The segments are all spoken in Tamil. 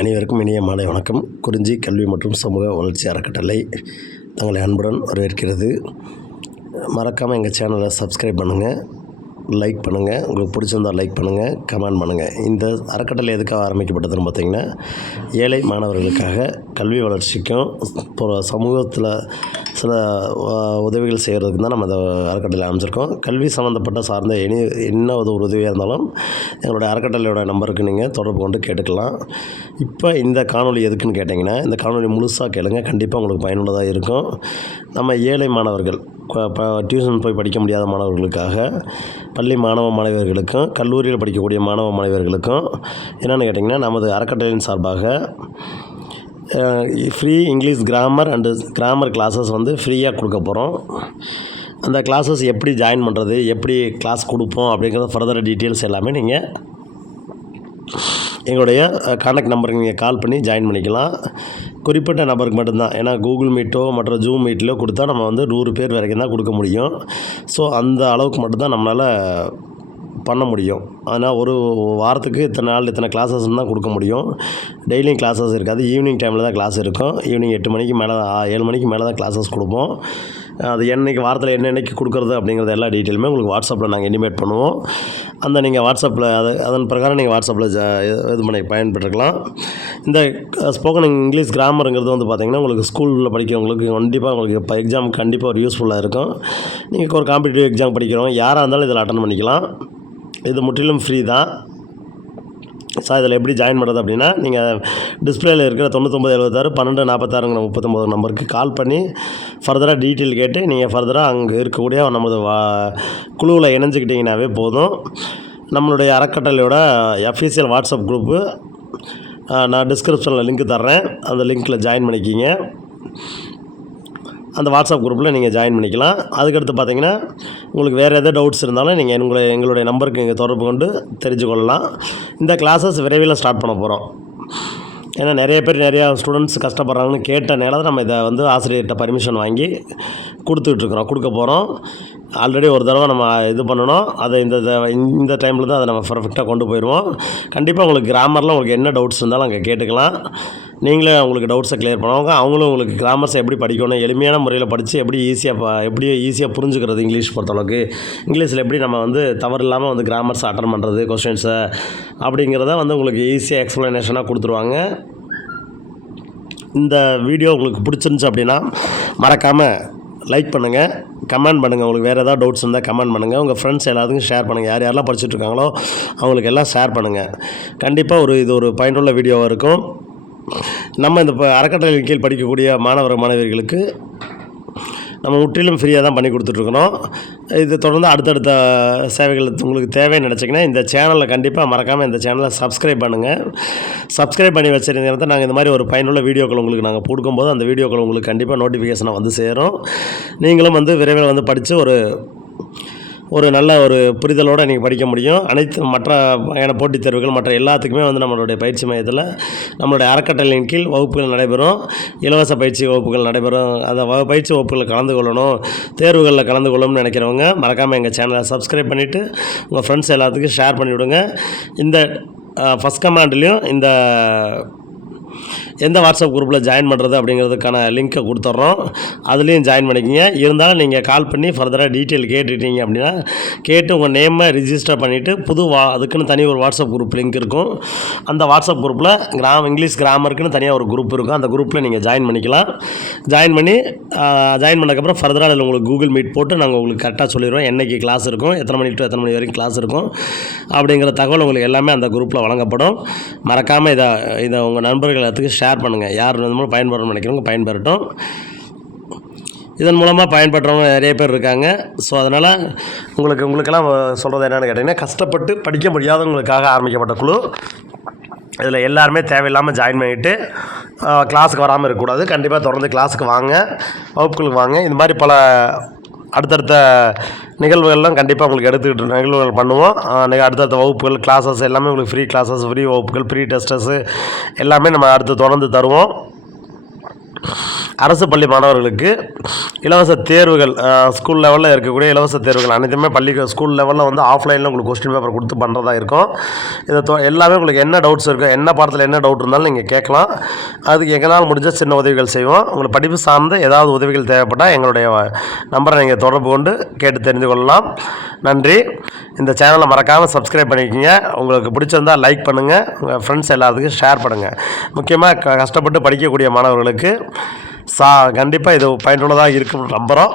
அனைவருக்கும் இனிய மாலை வணக்கம். குறிஞ்சி கல்வி மற்றும் சமூக வளர்ச்சி அறக்கட்டளை தங்களை அன்புடன் வரவேற்கிறது. மறக்காமல் எங்கள் சேனலை சப்ஸ்கிரைப் பண்ணுங்கள், லைக் பண்ணுங்கள், உங்களுக்கு பிடிச்சிருந்தால் லைக் பண்ணுங்கள், கமெண்ட் பண்ணுங்கள். இந்த அறக்கட்டளை எதுக்காக ஆரம்பிக்கப்பட்டதுன்னு பார்த்திங்கன்னா, ஏழை மாணவர்களுக்காக கல்வி வளர்ச்சிக்கும் சமூகத்தில் சில உதவிகள் செய்கிறதுக்கு தான் நம்ம இந்த அறக்கட்டளை அமைச்சிருக்கோம். கல்வி சம்மந்தப்பட்ட சார்ந்த என்ன ஒரு உதவியாக இருந்தாலும் எங்களுடைய அறக்கட்டளையோட நம்பருக்கு நீங்கள் தொடர்பு கொண்டு கேட்டுக்கலாம். இப்போ இந்த காணொலி எதுக்குன்னு கேட்டிங்கன்னா, இந்த காணொலி முழுசாக கேளுங்க, கண்டிப்பாக உங்களுக்கு பயனுள்ளதாக இருக்கும். நம்ம ஏழை மாணவர்கள், இப்போ டியூஷன் போய் படிக்க முடியாத மாணவர்களுக்காக, பள்ளி மாணவ மாணவியர்களுக்கும் கல்லூரியில் படிக்கக்கூடிய மாணவ மாணவியர்களுக்கும் என்னென்னு கேட்டிங்கன்னா, நமது அறக்கட்டளையின் சார்பாக ஃப்ரீ இங்கிலீஷ் கிராமர் கிளாஸஸ் வந்து ஃப்ரீயாக கொடுக்க போகிறோம். அந்த கிளாஸஸ் எப்படி ஜாயின் பண்ணுறது, எப்படி கிளாஸ் கொடுப்போம் அப்படிங்கிறத ஃபர்தர் டீட்டெயில்ஸ் எல்லாமே நீங்கள் எங்களுடைய கான்டாக்ட் நம்பருக்கு நீங்கள் கால் பண்ணி ஜாயின் பண்ணிக்கலாம். குறிப்பிட்ட நபருக்கு மட்டும்தான், ஏன்னா கூகுள் மீட்டோ மற்ற ஜூம் மீட்டிலோ கொடுத்தா நம்ம வந்து 100 பேர் வரைக்கும் தான் கொடுக்க முடியும். ஸோ அந்த அளவுக்கு மட்டும்தான் நம்மளால் பண்ண முடியும். ஆனால் ஒரு வாரத்துக்கு இத்தனை நாள் இத்தனை கிளாஸஸ் தான் கொடுக்க முடியும். டெய்லியும் கிளாஸஸ் இருக்காது, ஈவினிங் டைமில் தான் கிளாஸ் இருக்கும். ஈவினிங் 8 மணிக்கு மேலே 7 மணிக்கு மேலே தான் கிளாஸஸ் கொடுப்போம். அது வாரத்தில் என்னென்னைக்கு கொடுக்குறது அப்படிங்கிறது எல்லா டீட்டெயிலுமே உங்களுக்கு வாட்ஸ்அப்பில் நாங்கள் இனிமேட் பண்ணுவோம். அந்த நீங்கள் வாட்ஸ்அப்பில் அதன் பிரகாரம் நீங்கள் வாட்ஸ்அப்பில் இது பண்ணி பயன்பெற்றுக்கலாம். இந்த ஸ்போக்கன் இங்கிலீஷ் கிராமருங்கிறது வந்து பார்த்திங்கன்னா, உங்களுக்கு ஸ்கூலில் படிக்கிறவங்களுக்கு கண்டிப்பாக உங்களுக்கு இப்போ எக்ஸாம் கண்டிப்பாக ஒரு யூஸ்ஃபுல்லாக இருக்கும். நீங்கள் ஒரு காம்படிட்டிவ் எக்ஸாம் படிக்கிறவங்க யாராக இருந்தாலும் இதில் அட்டன் பண்ணிக்கலாம். இது முற்றிலும் ஃப்ரீ தான். சார் இதில் எப்படி ஜாயின் பண்ணுறது அப்படின்னா, நீங்கள் டிஸ்பிளேயில் இருக்கிற 9976 1246 39 நம்பருக்கு கால் பண்ணி ஃபர்தராக டீட்டெயில் கேட்டு நீங்கள் ஃபர்தராக அங்கே இருக்கக்கூடிய நமது குழுவில் இணைஞ்சிக்கிட்டிங்கனாவே போதும். நம்மளுடைய அறக்கட்டளையோட அஃபீஷியல் வாட்ஸ்அப் குரூப்பு நான் டிஸ்கிரிப்ஷனில் லிங்க் தர்றேன், அந்த லிங்க்கில் ஜாயின் பண்ணிக்கிங்க. அந்த வாட்ஸ்அப் குரூப்பில் நீங்கள் ஜாயின் பண்ணிக்கலாம். அதுக்கடுத்து பார்த்திங்கன்னா, உங்களுக்கு வேறு எதாவது டவுட்ஸ் இருந்தாலும் நீங்கள் எங்களுடைய நம்பருக்கு இங்கே தொடர்பு கொண்டு தெரிஞ்சுக்கொள்ளலாம். இந்த கிளாஸஸ் விரைவில் ஸ்டார்ட் பண்ண போகிறோம். ஏன்னா நிறையா ஸ்டூடெண்ட்ஸ் கஷ்டப்படுறாங்கன்னு கேட்டனால தான் நம்ம இதை வந்து ஆசிரியர்கிட்ட பர்மிஷன் வாங்கி கொடுக்க போகிறோம். ஆல்ரெடி ஒரு தடவை நம்ம இது பண்ணணும், அதை இந்த டைமில் தான் அதை நம்ம பர்ஃபெக்டாக கொண்டு போயிடுவோம். கண்டிப்பாக உங்களுக்கு கிராமரில் உங்களுக்கு என்ன டவுட்ஸ் இருந்தாலும் அங்கே கேட்டுக்கலாம். நீங்களே உங்களுக்கு டவுட்ஸை கிளியர் பண்ணுவாங்க. அவங்களும் உங்களுக்கு கிராமர்ஸை எப்படி படிக்கணும், எளிமையான முறையில் படித்து எப்படி ஈஸியாக புரிஞ்சுக்கிறது, இங்கிலீஷ் பொறுத்தளவுக்கு இங்கிலீஷில் எப்படி நம்ம வந்து தவறு இல்லாமல் வந்து கிராமர்ஸை அட்டன் பண்ணுறது, கொஸ்டின்ஸை அப்படிங்கிறத வந்து உங்களுக்கு ஈஸியாக எக்ஸ்ப்ளனேஷனாக கொடுத்துருவாங்க. இந்த வீடியோ உங்களுக்கு பிடிச்சிருந்துச்சு அப்படின்னா மறக்காமல் லைக் பண்ணுங்கள், கமெண்ட் பண்ணுங்கள். உங்களுக்கு வேறு ஏதாவது டவுட்ஸ் இருந்தால் கமெண்ட் பண்ணுங்கள். உங்கள் ஃப்ரெண்ட்ஸ் எல்லாத்துக்கும் ஷேர் பண்ணுங்கள். யாரெல்லாம் படிச்சுட்ருக்காங்களோ அவங்களுக்கு எல்லாம் ஷேர் பண்ணுங்கள். கண்டிப்பாக இது ஒரு பயனுள்ள வீடியோவாக இருக்கும். நம்ம இந்த அறக்கட்டளையின் கீழ் படிக்கக்கூடிய மாணவர்களுக்கு நம்ம முற்றிலும் ஃப்ரீயாக தான் பண்ணி கொடுத்துட்ருக்கணும். இது தொடர்ந்து அடுத்தடுத்த சேவைகள் உங்களுக்கு தேவைன்னு நினச்சிங்கன்னா இந்த சேனலில் கண்டிப்பாக மறக்காமல் இந்த சேனலை சப்ஸ்கிரைப் பண்ணுங்கள். சப்ஸ்கிரைப் பண்ணி வச்சுருந்தீங்கன்னா நாங்கள் இந்த மாதிரி ஒரு பயனுள்ள வீடியோக்கள் உங்களுக்கு நாங்கள் கொடுக்கும்போது அந்த வீடியோக்கள் உங்களுக்கு கண்டிப்பாக நோட்டிஃபிகேஷனாக வந்து சேரும். நீங்களும் வந்து விரைவில் வந்து படித்து ஒரு நல்ல ஒரு புரிதலோடு நீங்கள் படிக்க முடியும். அனைத்து மற்ற வகையான போட்டித் தேர்வுகள் மற்ற எல்லாத்துக்குமே வந்து நம்மளுடைய பயிற்சி மையத்தில் நம்மளுடைய அறக்கட்டளையின் கீழ் வகுப்புகள் நடைபெறும். இலவச பயிற்சி வகுப்புகள் நடைபெறும். அந்த பயிற்சி வகுப்புகளில் கலந்து கொள்ளணும், தேர்வுகளில் கலந்து கொள்ளணும்னு நினைக்கிறவங்க மறக்காமல் எங்கள் சேனலை சப்ஸ்கிரைப் பண்ணிவிட்டு உங்கள் ஃப்ரெண்ட்ஸ் எல்லாத்துக்கும் ஷேர் பண்ணிவிடுங்க. இந்த ஃபஸ்ட் கமாண்ட்லேயும் எந்த வாட்ஸ்அப் குரூப்பில் ஜாயின் பண்ணுறது அப்படிங்கிறதுக்கான லிங்க்கை கொடுத்துட்றோம், அதுலேயும் ஜாயின் பண்ணிக்கிங்க. இருந்தாலும் நீங்கள் கால் பண்ணி ஃபர்தராக டீட்டெயில் கேட்டுட்டீங்க அப்படின்னா கேட்டு உங்கள் நேமை ரிஜிஸ்டர் பண்ணிவிட்டு அதுக்குன்னு தனி ஒரு வாட்ஸ்அப் குரூப் லிங்க் இருக்கும். அந்த வாட்ஸ்அப் குரூப்பில் இங்கிலீஷ் கிராமருக்குன்னு தனியாக ஒரு குரூப் இருக்கும். அந்த குரூப்பில் நீங்கள் ஜாயின் பண்ணிக்கலாம். ஜாயின் பண்ணதுக்கப்புறம் ஃபர்தராக அதில் உங்களுக்கு கூகுள் மீட் போட்டு நாங்கள் உங்களுக்கு கரெக்டாக சொல்லிடுவோம் என்னைக்கு கிளாஸ் இருக்கும், எத்தனை மணி டு எத்தனை மணி வரைக்கும் கிளாஸ் இருக்கும் அப்படிங்கிற தகவல் உங்களுக்கு எல்லாமே அந்த குரூப்பில் வழங்கப்படும். மறக்காமல் இதை உங்கள் நண்பர்கள் எல்லாத்துக்கும் ஷேர் பண்ணுங்கள். யார் மூலம் பயன்பெறணும்னு நினைக்கிறவங்க பயன்பெறட்டும். இதன் மூலமாக பயன்பெற்றவங்க நிறைய பேர் இருக்காங்க. ஸோ அதனால் உங்களுக்கெல்லாம் சொல்கிறது என்னென்னு கேட்டிங்கன்னா, கஷ்டப்பட்டு படிக்க முடியாதவங்களுக்காக ஆரம்பிக்கப்பட்ட குழு. இதில் எல்லாருமே தேவையில்லாமல் ஜாயின் பண்ணிவிட்டு கிளாஸுக்கு வராமல் இருக்கக்கூடாது. கண்டிப்பாக தொடர்ந்து கிளாஸுக்கு வாங்க, வகுப்புகளுக்கு வாங்க. இந்த மாதிரி பல அடுத்தடுத்த நிகழ்வுகள்லாம் கண்டிப்பாக உங்களுக்கு நிகழ்வுகள் பண்ணுவோம். அடுத்தடுத்த வகுப்புகள் கிளாஸஸ் எல்லாமே உங்களுக்கு ஃப்ரீ கிளாஸஸ், ஃப்ரீ வகுப்புகள், ஃப்ரீ டெஸ்டர்ஸு எல்லாமே நம்ம அடுத்து தொடர்ந்து தருவோம். அரசு பள்ளி மாணவர்களுக்கு இலவச தேர்வுகள் ஸ்கூல் லெவலில் இருக்கக்கூடிய இலவச தேர்வுகள் அனைத்துமே ஸ்கூல் லெவலில் வந்து ஆஃப்லைனில் உங்களுக்கு கொஸ்டின் பேப்பர் கொடுத்து பண்ணுறதா இருக்கும். இதை எல்லாமே உங்களுக்கு என்ன டவுட்ஸ் இருக்கோ, என்ன பாடத்தில் என்ன டவுட் இருந்தாலும் நீங்கள் கேட்கலாம். அதுக்கு எங்களால் முடிஞ்ச சின்ன உதவிகள் செய்வோம். உங்களுக்கு படிப்பு சார்ந்து ஏதாவது உதவிகள் தேவைப்பட்டால் எங்களுடைய நம்பரை நீங்கள் தொடர்பு கொண்டு கேட்டு தெரிந்து கொள்ளலாம். நன்றி. இந்த சேனலை மறக்காமல் சப்ஸ்கிரைப் பண்ணிக்கோங்க. உங்களுக்கு பிடிச்சிருந்தால் லைக் பண்ணுங்கள், உங்கள் ஃப்ரெண்ட்ஸ் எல்லாத்துக்கும் ஷேர் பண்ணுங்கள். முக்கியமாக கஷ்டப்பட்டு படிக்கக்கூடிய மாணவர்களுக்கு கண்டிப்பாக இது பயனுள்ளதாக இருக்குன்னு நம்புகிறோம்.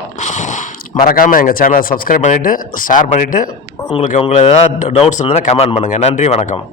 மறக்காமல் எங்கள் சேனலை சப்ஸ்கிரைப் பண்ணிவிட்டு ஷேர் பண்ணிவிட்டு உங்களுக்கு ஏதாவது டவுட்ஸ் இருந்ததுன்னா கமெண்ட் பண்ணுங்கள். நன்றி, வணக்கம்.